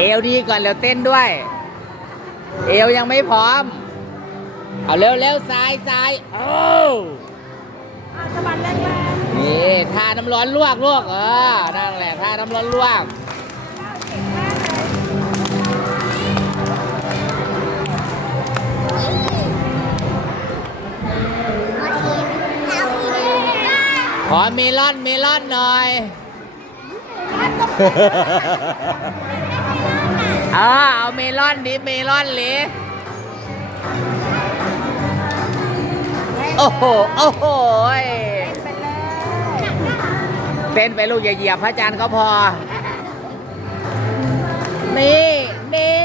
เอวดีก่อนแล้วเต้นด้วย เอวยังไม่พร้อม เอาเร็วเร็วซ้ายซ้ายโอ้าสะบัดแรงนี่ท่าน้ำร้อนลวกลวกเออนั่นแหละท่าน้ำร้อนลวกขอเมลอนเมลอนหน่อย เออเอาเมลอนดิเมลอนเลยโอ้โห โอ้โหเต้นไปลูกอย่าเหยียบพระจันทร์ก็พอ นี่นี่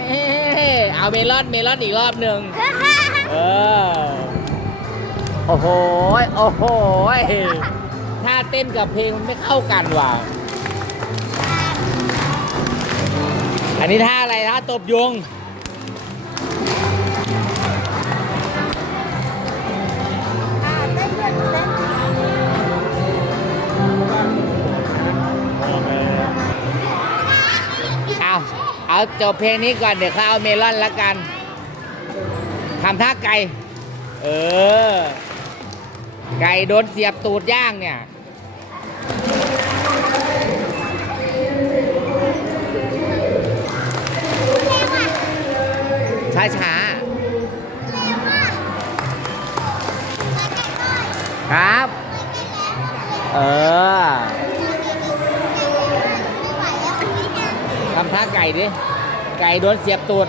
นี่เอาเมลอนเมลอนอีกรอบหนึ่งเออ โอ้โห โอ้โห ถ้าเต้นกับเพลงมันไม่เข้ากันว่ะ นี้ท่าอะไรท่าตบยุงเต้นด้วยเต้นเอาเอาจบเพลงนี้ก่อนเดี๋ยวเขาเอาเมลอนละกันทำท่าไก่ เออ ไก่โดนเสียบตูดย่างเนี่ย ช้าช้าครับ เออทำท่าไก่ดิ ไก่โดนเสียบตูด